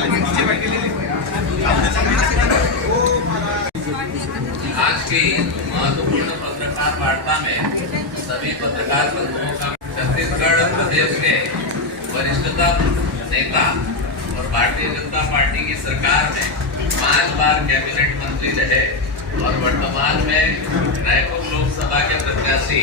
आज की महत्वपूर्ण पत्रकार वार्ता में सभी पत्रकार बंधुओं का छत्तीसगढ़ प्रदेश के वरिष्ठतम नेता और भारतीय जनता पार्टी की सरकार में 5 बार कैबिनेट मंत्री रहे और वर्तमान में रायपुर लोकसभा के प्रत्याशी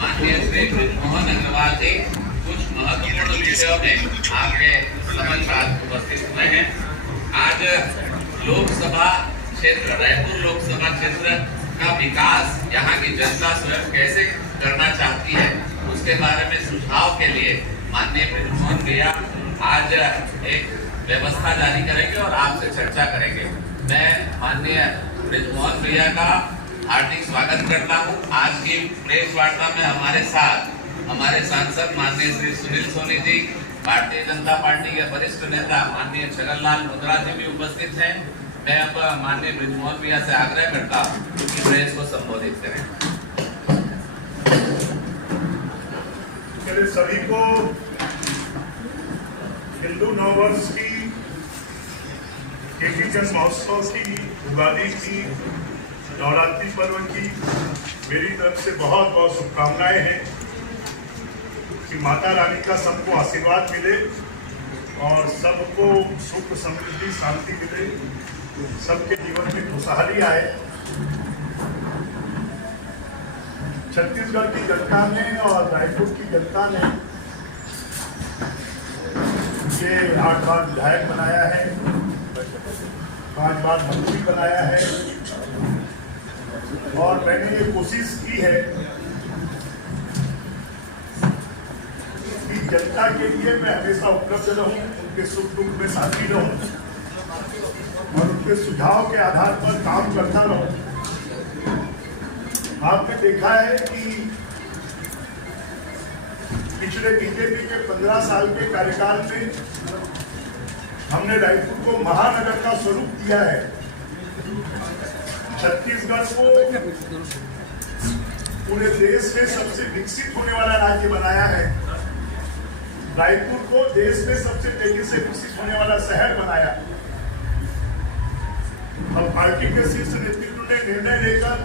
माननीय श्री बृजमोहन अग्रवाल जी कुछ महत्वपूर्ण विषयों में आपके समक्ष आज उपस्थित हुए हैं। आज लोकसभा क्षेत्र रायपुर लोकसभा क्षेत्र का विकास यहाँ की जनता स्वयं कैसे करना चाहती है उसके बारे में सुझाव के लिए माननीय बृजमोहन भैया आज एक व्यवस्था जारी करेंगे और आपसे चर्चा करेंगे। मैं माननीय बृजमोहन भैया का हार्दिक स्वागत करता हूँ। आज की प्रेस वार्ता में हमारे साथ हमारे सांसद माननीय श्री सुनील सोनी जी, भारतीय जनता पार्टी के वरिष्ठ नेता माननीय छगनलाल मुंद्रा जी भी उपस्थित हैं। मैं अब माननीय बृजमोहन भैया से आग्रह करता हूँ कि प्रेस को संबोधित करें। मेरे सभी को हिंदू नववर्ष की, केकी जन्म महोत्सव की, उगादी की, नवरात्रि पर्व की मेरी तरफ से बहुत बहुत शुभकामनाएं हैं कि माता रानी का सबको आशीर्वाद मिले और सबको सुख समृद्धि शांति मिले, सबके जीवन में खुशहाली आए। छत्तीसगढ़ की जनता ने और रायपुर की जनता ने ये 8 बार विधायक बनाया है, 5 बार मंत्री बनाया है और मैंने ये कोशिश की है कि जनता के लिए मैं हमेशा उपलब्ध रहूं, उनके सुख दुख में साथी रहूं और उनके सुझाव के आधार पर काम करता रहूं। आपने देखा है कि पिछले बीजेपी के 15 साल के कार्यकाल में हमने रायपुर को महानगर का स्वरूप दिया है, छत्तीसगढ़ को पूरे देश में सबसे विकसित होने वाला राज्य बनाया है, रायपुर को देश में सबसे तेजी से विकसित होने वाला शहर बनाया। अब पार्टी के शीर्ष नेतृत्व ने निर्णय लेकर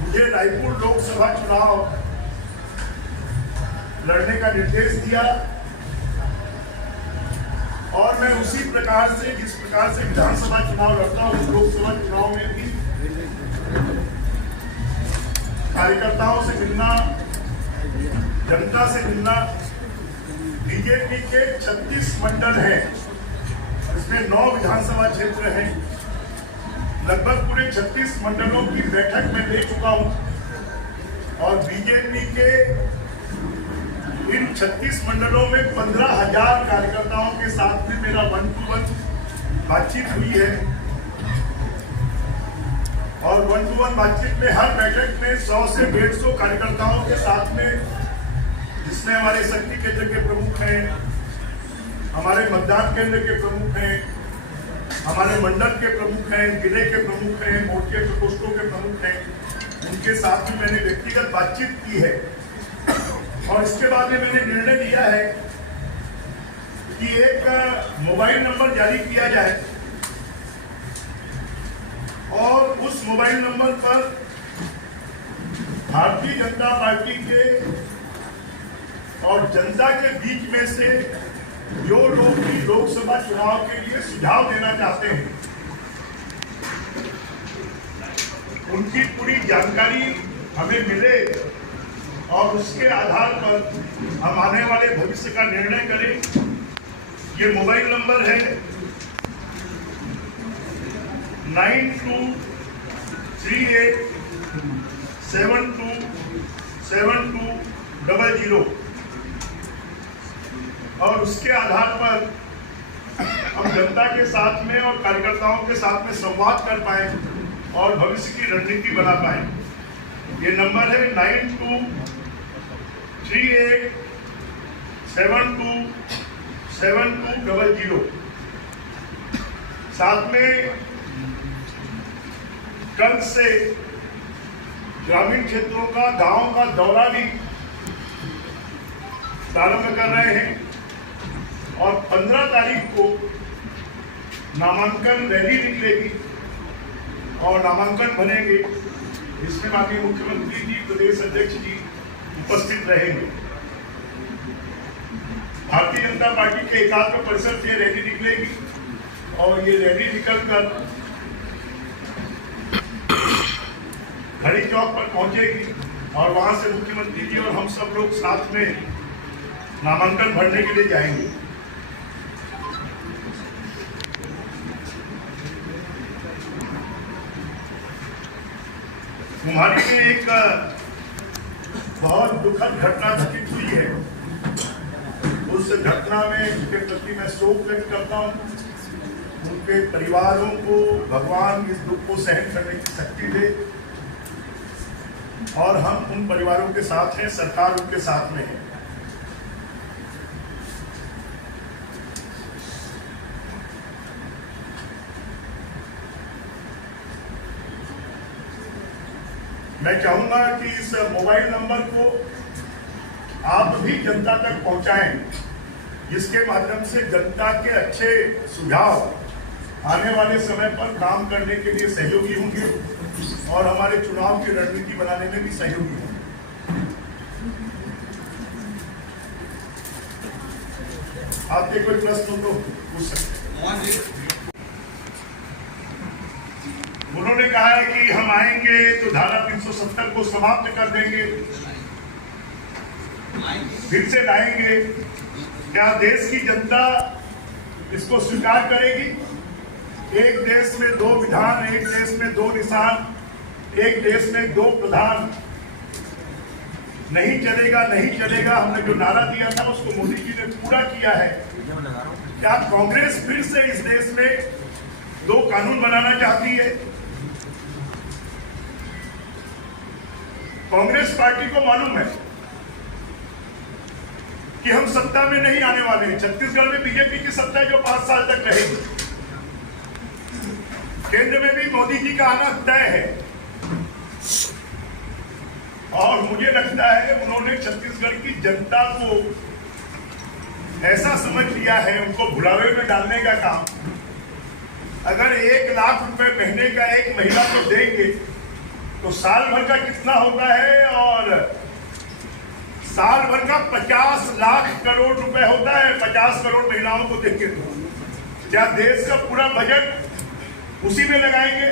मुझे रायपुर लोकसभा चुनाव लड़ने का निर्देश दिया और मैं उसी प्रकार से जिस प्रकार से विधानसभा चुनाव लड़ता हूँ, लोकसभा चुनाव में भी कार्यकर्ताओं से मिलना, जनता से मिलना। बीजेपी के 36 मंडल हैं, इसमें 9 विधानसभा क्षेत्र हैं। लगभग पूरे 36 मंडलों की बैठक में ले चुका हूं और बीजेपी के इन 36 मंडलों में 15,000 कार्यकर्ताओं के साथ में मेरा 1-to-1 बातचीत हुई है और 1-to-1 बातचीत में हर बैठक में 100 से 150 कार्यकर्ताओं के साथ में, जिसमें हमारे शक्ति केंद्र के प्रमुख हैं, हमारे मतदान केंद्र के प्रमुख हैं, हमारे मंडल के प्रमुख हैं, जिले के प्रमुख हैं, मोर्चे प्रकोष्ठों के प्रमुख हैं, उनके साथ भी मैंने व्यक्तिगत बातचीत की है और इसके बाद में मैंने निर्णय लिया है कि एक मोबाइल नंबर जारी किया जाए और उस मोबाइल नंबर पर भारतीय जनता पार्टी के और जनता के बीच में से जो लोग भी लोकसभा चुनाव के लिए सुझाव देना चाहते हैं उनकी पूरी जानकारी हमें मिले और उसके आधार पर हम आने वाले भविष्य का निर्णय करें। ये मोबाइल नंबर है 9238727200 और उसके आधार पर हम जनता के साथ में और कार्यकर्ताओं के साथ में संवाद कर पाए और भविष्य की रणनीति बना पाए। ये नंबर है 9238727200। साथ में कल से ग्रामीण क्षेत्रों का, गांव का दौरा भी प्रारंभ कर रहे हैं और 15 तारीख को नामांकन रैली निकलेगी और नामांकन बनेंगे, जिसमें माननीय मुख्यमंत्री जी, प्रदेश अध्यक्ष जी उपस्थित रहेंगे। भारतीय जनता पार्टी के एकात्म परिषद से रैली निकलेगी और ये रैली निकलकर घड़ी चौक पर पहुंचेगी और वहां से मुख्यमंत्री जी और हम सब लोग साथ में नामांकन भरने के लिए जाएंगे। कुम्हारी में एक बहुत दुखद घटना घटित हुई है। उस घटना में उनके प्रति मैं शोक व्यक्त करता हूँ। उनके परिवारों को भगवान इस दुख को सहन करने की शक्ति दे और हम उन परिवारों के साथ हैं, सरकार उनके साथ में है। मैं चाहूंगा कि इस मोबाइल नंबर को आप भी जनता तक पहुंचाएं, जिसके माध्यम से जनता के अच्छे सुझाव आने वाले समय पर काम करने के लिए सहयोगी होंगे और हमारे चुनाव की रणनीति बनाने में भी सहयोगी होंगे। आपके कोई प्रश्न तो पूछ सकते हैं। उन्होंने कहा है कि हम आएंगे तो धारा 370 को समाप्त कर देंगे, फिर से लाएंगे। क्या देश की जनता इसको स्वीकार करेगी? एक देश में दो विधान, एक देश में दो निशान, एक देश में दो प्रधान। नहीं चलेगा, नहीं चलेगा। हमने जो नारा दिया था उसको मोदी जी ने पूरा किया है। क्या कांग्रेस फिर से इस देश में दो कानून बनाना चाहती है? कांग्रेस पार्टी को मालूम है कि हम सत्ता में नहीं आने वाले हैं। छत्तीसगढ़ में बीजेपी की सत्ता है जो 5 साल तक रहेगी। केंद्र में भी मोदी जी का आना तय है और मुझे लगता है उन्होंने छत्तीसगढ़ की जनता को ऐसा समझ लिया है, उनको भुलावे में डालने का काम। अगर 1 लाख रुपए महीने का एक महिला को देंगे तो साल भर का कितना होता है? और साल भर का 50 लाख करोड़ रुपए होता है। 50 करोड़ महिलाओं को देंगे तो क्या देश का पूरा बजट उसी में लगाएंगे?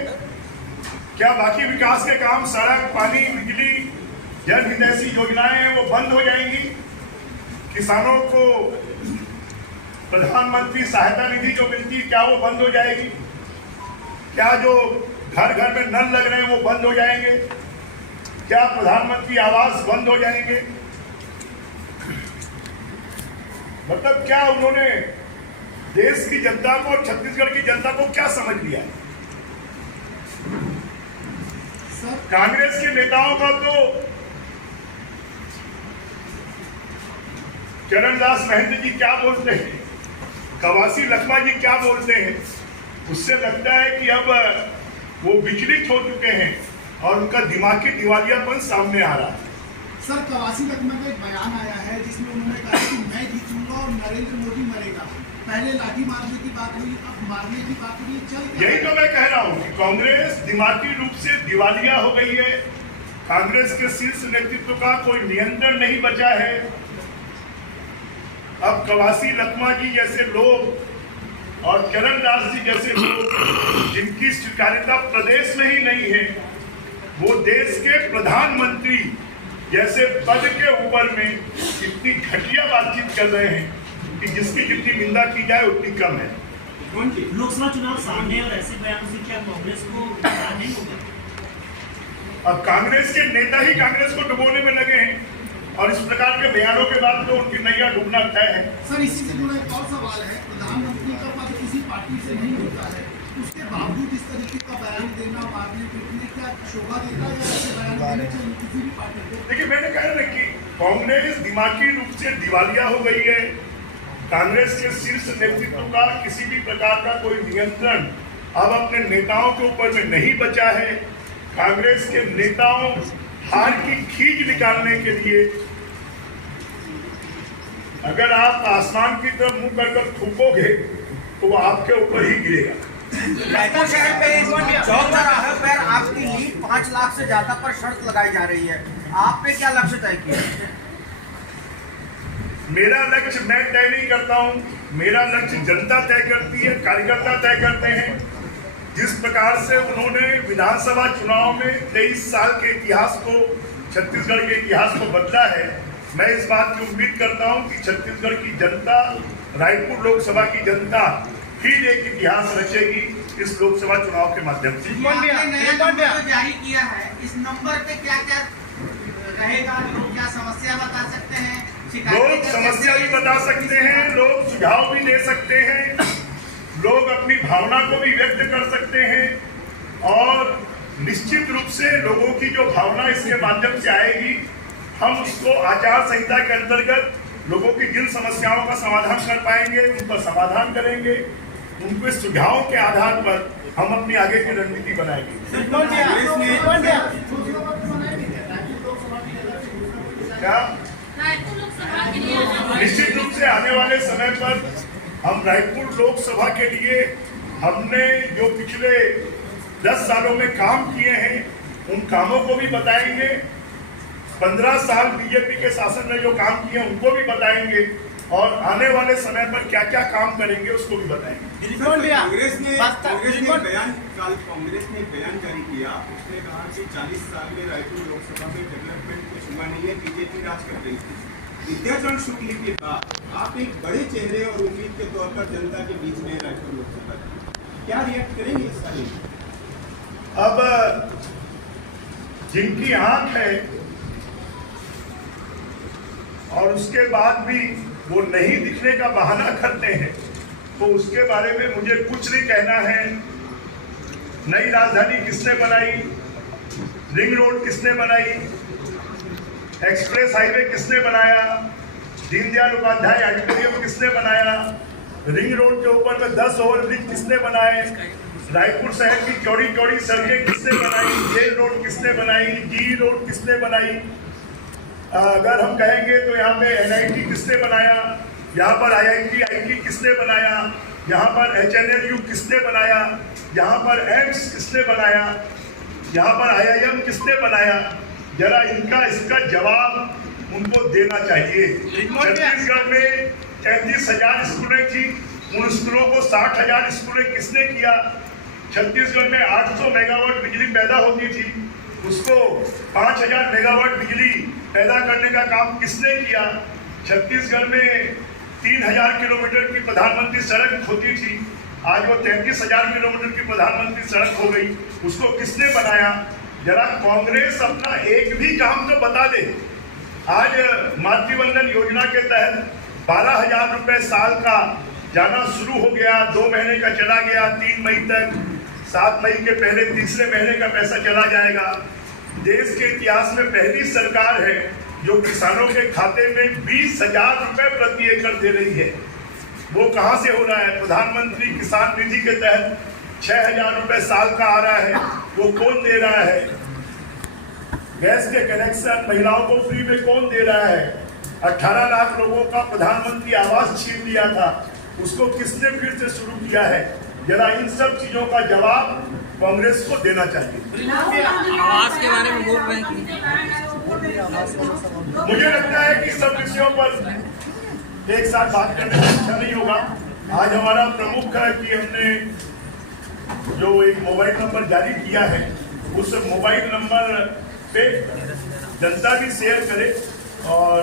क्या बाकी विकास के काम, सड़क, पानी, बिजली, जनहितैषी योजनाएं हैं वो बंद हो जाएंगी? किसानों को प्रधानमंत्री सहायता निधि जो मिलती है क्या वो बंद हो जाएगी? क्या जो घर घर में नल लग रहे हैं वो बंद हो जाएंगे? क्या प्रधानमंत्री आवास बंद हो जाएंगे? मतलब क्या उन्होंने देश की जनता को और छत्तीसगढ़ की जनता को क्या समझ लिया? कांग्रेस के नेताओं का तो चरणदास महंत जी क्या बोलते हैं, कवासी लखमा जी क्या बोलते हैं, उससे लगता है कि अब वो विचलित हो चुके हैं और उनका दिमागी दिवालियापन सामने आ रहा है। सर, कवासी लखमा का एक बयान आया है जिसमें उन्होंने कहा कि मैं जीतूंगा और नरेंद्र मोदी मरेगा। पहले लाठी मारने की बात हुई, अब मारने की बात हुई। चल यही तो मैं कह रहा हूँ कि कांग्रेस दिमागी रूप से दिवालिया हो गई है। कांग्रेस के शीर्ष नेतृत्व का कोई नियंत्रण नहीं बचा है। अब कवासी लखमा जी जैसे लोग और चरणदास जी जैसे लोग जिनकी स्वीकार्यता प्रदेश में ही नहीं है, वो देश के प्रधानमंत्री जैसे पद के ऊपर में इतनी घटिया बातचीत कर रहे हैं कि जिसकी जितनी निंदा की जाए उतनी कम है। लोकसभा चुनाव सामने और ऐसे बयान से क्या कांग्रेस को नहीं होगा? अब कांग्रेस के नेता ही कांग्रेस को डुबोने में लगे हैं और इस प्रकार के बयानों के बाद तो उनकी नैया डूबना तय है। सर, इसी से जुड़ा एक और सवाल है। प्रधानमंत्री का पद किसी पार्टी से नहीं होता है, उसके बावजूद इस तरीके का बयान देना, मारने पीटने क्या शोभा देता है या ऐसे बयान देने चाहिए किसी भी पार्टी को? देखिए, मैंने कहा ना कि कांग्रेस दिमागी रूप से दिवालिया हो गई है। कांग्रेस के शीर्ष नेतृत्व का किसी भी प्रकार का कोई नियंत्रण अब अपने नेताओं के ऊपर में नहीं बचा है। कांग्रेस के नेताओं हार की खींच निकालने के लिए अगर आप आसमान की तरफ मुंह कर थूकोगे तो वो आपके ऊपर ही गिरेगा। रायपुर शहर पे चौक चौराहे पर आपकी लीड 5 लाख से ज्यादा पर शर्त लगाई जा रही है, आपने क्या लक्ष्य तय किया? मेरा लक्ष्य मैं तय नहीं करता हूं, मेरा लक्ष्य जनता तय करती है, कार्यकर्ता तय करते हैं। जिस प्रकार से उन्होंने विधानसभा चुनाव में 23 साल के इतिहास को, छत्तीसगढ़ के इतिहास को बदला है, मैं इस बात की उम्मीद करता हूं कि छत्तीसगढ़ की जनता, रायपुर लोकसभा की जनता फिर एक इतिहास रचेगी इस लोकसभा चुनाव के माध्यम से। आपने नया नंबर जारी किया है, इस नंबर पे क्या क्या रहेगा? लोग क्या समस्या बता सकते हैं? लोग समस्या भी बता सकते हैं, लोग सुझाव भी दे सकते हैं, लोग अपनी भावना को भी व्यक्त कर सकते हैं और निश्चित रूप से लोगों की जो भावना इसके माध्यम से आएगी, हम उसको आचार संहिता के अंतर्गत लोगों की जिन समस्याओं का समाधान कर पाएंगे उनका समाधान करेंगे, उनके सुझावों के आधार पर हम अपनी आगे की रणनीति बनाएंगे। क्या निश्चित रूप से आने वाले समय पर हम रायपुर लोकसभा के लिए हमने जो पिछले 10 सालों में काम किए हैं उन कामों को भी बताएंगे। 15 साल बीजेपी के शासन में जो काम किए उनको भी बताएंगे और आने वाले समय पर क्या क्या काम करेंगे उसको भी बताएंगे। कांग्रेस ने बयान जारी किया, उसने कहा कि 40 साल में रायपुर लोकसभा में डेवलपमेंट कुछ हुआ नहीं है, बीजेपी राज कर रही थी। विद्याचरण शुक्ल के बाद आप एक बड़े चेहरे और उम्मीद के तौर पर जनता के बीच में रायपुर लोकसभा क्या रिएक्ट करेंगे इस सारे? अब जिनकी आंख है और उसके बाद भी वो नहीं दिखने का बहाना करते हैं तो उसके बारे में मुझे कुछ नहीं कहना है। नई राजधानी किसने बनाई, रिंग रोड किसने बनाई, एक्सप्रेस हाईवे किसने बनाया, दीनदयाल उपाध्याय ऑडिटोरियम किसने बनाया, रिंग रोड के ऊपर में 10 ओवरब्रिज किसने बनाए, रायपुर शहर की चौड़ी चौड़ी सड़कें किसने बनाई, जेल रोड किसने बनाई, जी रोड किसने बनाई। अगर हम कहेंगे तो यहाँ पे NIT किसने बनाया, यहाँ पर IIT IT किसने बनाया, यहाँ पर HNLU किसने बनाया, यहाँ पर एम्स किसने बनाया, यहाँ पर IIM किसने बनाया, जरा इनका इसका जवाब उनको देना चाहिए। छत्तीसगढ़ में 33,000 स्कूलें थी, उन स्कूलों को 60,000 स्कूलें किसने किया। छत्तीसगढ़ में 800 मेगावाट बिजली पैदा होती थी, उसको 5,000 मेगावाट बिजली पैदा करने का काम किसने किया। छत्तीसगढ़ में 3,000 किलोमीटर की प्रधानमंत्री सड़क होती थी, आज वो 33,000 किलोमीटर की प्रधानमंत्री सड़क हो गई, उसको किसने बनाया। जरा कांग्रेस अपना एक भी काम तो बता दे। आज मातृवंदन योजना के तहत 12,000 रुपए साल का जाना शुरू हो गया, 2 महीने का चला गया, 3 मई तक, 7 मई के पहले तीसरे महीने का पैसा चला जाएगा। देश के इतिहास में पहली सरकार है जो किसानों के खाते में 20,000 रुपए प्रति एकड़ दे रही है। वो कहां से हो रहा है? प्रधानमंत्री किसान निधि के तहत 6,000 रुपए साल का आ रहा है, वो कौन दे रहा है? गैस के कनेक्शन महिलाओं को फ्री में कौन दे रहा है? 18 लाख लोगों का प्रधानमंत्री आवास छीन लिया था, उसको किसने फिर से शुरू किया है? जरा इन सब चीजों का जवाब कांग्रेस को देना चाहिए। आवास के बारे में बोल रहे हैं। मुझे लगता है कि सब विषयों पर एक साथ बात करने में अच्छा नहीं होगा। आज हमारा प्रमुख है कि हमने जो एक मोबाइल नंबर जारी किया है, उस मोबाइल नंबर पे जनता भी शेयर करे और